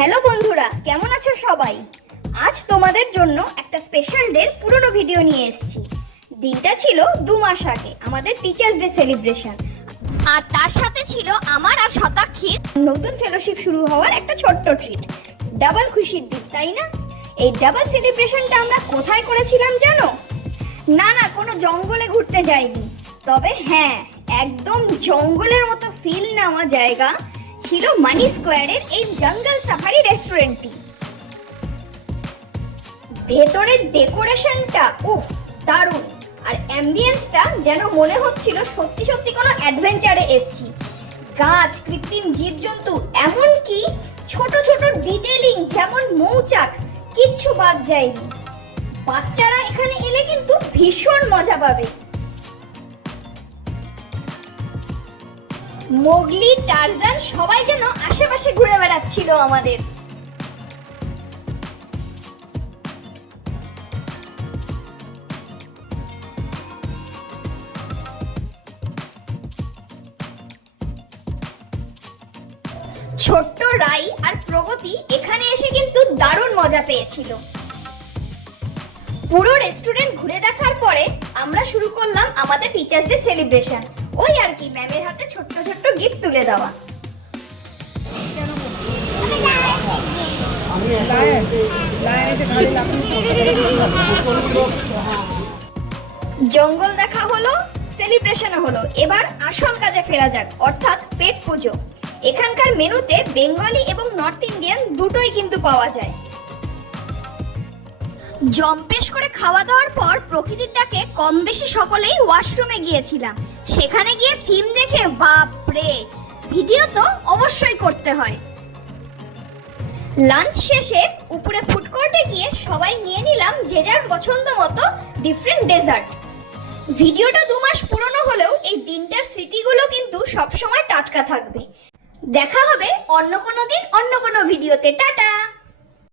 Hello বন্ধুরা, কেমন আছো সবাই? আজ তোমাদের জন্য একটা স্পেশাল ডের পুরনো ভিডিও নিয়ে এসেছি। দিনটা ছিল 2 মাস আগে, আমাদের টিচার্স ডে সেলিব্রেশন। আর তার সাথে ছিল আমার আর শতাক্ষীর নতুন ফেলোশিপ শুরু হওয়ার একটা ছোট্ট ট্রিট। ডাবল খুশির দিন, তাই না? এই ডাবল সেলিব্রেশনটা আমরা কোথায় করেছিলাম জানো? না, কোনো জঙ্গলে ঘুরতে যাইনি। তবে হ্যাঁ, একদম জঙ্গলের মতো ফিল নেওয়া জায়গা ছিল মানি স্কোয়ারের এই জঙ্গল সাফারি রেস্টুরেন্টটি। ভেতরের ডেকোরেশনটা দারুণ, আর অ্যাম্বিয়েন্সটা যেন মনে হচ্ছিল সত্যি সত্যি কোনো অ্যাডভেঞ্চারে এসেছি। গাছ, কৃত্রিম জীবজন্তু, এমনকি ছোট ছোট ডিটেলিং যেমন মৌচাক, কিচ্ছু বাদ যায়নি। বাচ্চারা এখানে এলে কিন্তু ভীষণ মজা পাবে। মোগলি, টারজান সবাই যেন আশেপাশে ঘুরে বেড়াচ্ছিল আমাদের। ছোট্ট রাই আর প্রগতি এখানে এসে কিন্তু দারুণ মজা পেয়েছিল। পুরো রেস্টুরেন্ট ঘুরে দেখার পরে আমরা শুরু করলাম আমাদের টিচার্স ডে সেলিব্রেশন। ওই আর কি, ম্যামের হাতে ছোট্ট ছোট্ট গিফট তুলে দেওয়া। জঙ্গল দেখা হলো, সেলিব্রেশনও হলো, এবার আসল কাজে ফেরা যাক, অর্থাৎ পেট পুজো। এখানকার মেনুতে বেঙ্গলি এবং নর্থ ইন্ডিয়ান দুটোই কিন্তু পাওয়া যায়। জম্পেশ করে খাওয়া দাওয়ার পর প্রকৃতির ডাকে কম বেশি সকলেই ওয়াশরুমে গিয়েছিলাম। সেখানে গিয়ে থিম দেখে বাপরে, ভিডিও তো অবশ্যই করতে হয়। লাঞ্চ শেষে উপরে ফুড কোর্টে গিয়ে সবাই নিয়ে নিলাম যে যার পছন্দ মতো ডিফারেন্ট ডেজার্ট। ভিডিওটা 2 মাস পুরনো হলেও এই দিনটার স্মৃতিগুলো কিন্তু সবসময় টাটকা থাকবে। দেখা হবে অন্য কোনো দিন অন্য কোনো ভিডিওতে। টাটা।